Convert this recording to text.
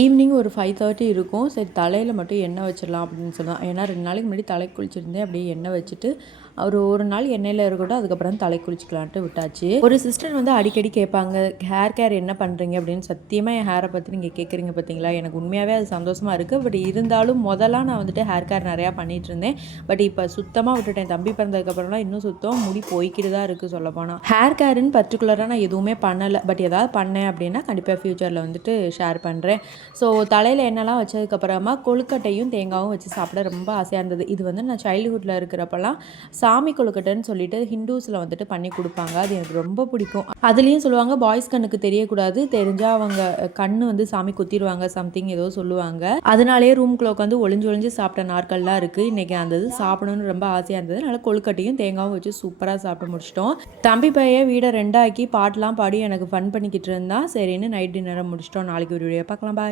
Evening ஒரு 5:30 இருக்கும். சரி தலையில் மட்டும் எண்ணெய் வச்சிடலாம் அப்படின்னு சொன்னான். ஏன்னா 2 நாளைக்கு முன்னாடி தலைக்கு குளிச்சிருந்தேன். அப்படியே எண்ணெய் வச்சுட்டு ஒரு நாள் எண்ணெயில் இருக்கட்டும், அதுக்கப்புறம் தலை குளிச்சிக்கலான்ட்டு விட்டாச்சு. ஒரு சிஸ்டர் வந்து அடிக்கடி கேட்பாங்க, ஹேர் கேர் என்ன பண்ணுறீங்க அப்படின்னு. சத்தியமாக என் ஹேரை பற்றி நீங்கள் கேட்குறீங்க பார்த்தீங்களா, எனக்கு உண்மையாகவே அது சந்தோஷமாக இருக்குது. பட் இருந்தாலும் முதலாம் நான் வந்துட்டு ஹேர் கேர் நிறையா பண்ணிகிட்டு இருந்தேன். பட் இப்போ சுத்தமாக விட்டுட்டேன். தம்பி பிறந்ததுக்கப்புறம்லாம் இன்னும் சுத்தம் முடி போய்க்கிட்டு தான் இருக்குது சொல்லப்போனால். ஹேர் கேருன்னு பர்டிகுலராக நான் எதுவுமே பண்ணலை. பட் ஏதாவது பண்ணேன் அப்படின்னா கண்டிப்பாக ஃப்யூச்சரில் வந்துட்டு ஷேர் பண்ணுறேன். ஸோ தலையில் எண்ணெய்லாம் வச்சதுக்கப்புறமா கொழுக்கட்டையும் தேங்காயும் வச்சு சாப்பிட ரொம்ப ஆசையாக இருந்தது. இது வந்து நான் சைல்டுஹுட்டில் இருக்கிறப்பெல்லாம் சாமி கொழுக்கட்டைன்னு சொல்லிட்டு ஹிந்துஸில் வந்துட்டு பண்ணி கொடுப்பாங்க. அது எனக்கு ரொம்ப பிடிக்கும். அதுலேயும் சொல்லுவாங்க பாய்ஸ் கண்ணுக்கு தெரியக்கூடாது, தெரிஞ்சால் அவங்க கண்ணு வந்து சாமி குத்திடுவாங்க சம்திங் ஏதோ சொல்லுவாங்க. அதனாலேயே ரூம்குள்ளே உட்காந்து ஒளிஞ்சு ஒளிஞ்சு சாப்பிட்ட நாட்கள்லாம் இருக்குது. இன்றைக்கி அந்த இது சாப்பிடணும்னு ரொம்ப ஆசையாக இருந்தது. அதனால் கொழுக்கட்டையும் தேங்காயும் வச்சு சூப்பராக சாப்பிட்டு முடிச்சிட்டோம். தம்பி பையன் வீடை 2ஆக்கி பாட்டெலாம் பாடி எனக்கு ஃபன் பண்ணிக்கிட்டு இருந்தான். சரின்னு நைட் டின்னரை முடிச்சிட்டோம். நாளைக்கு ஒரு வீடியோ பார்க்கலாம். பாய்.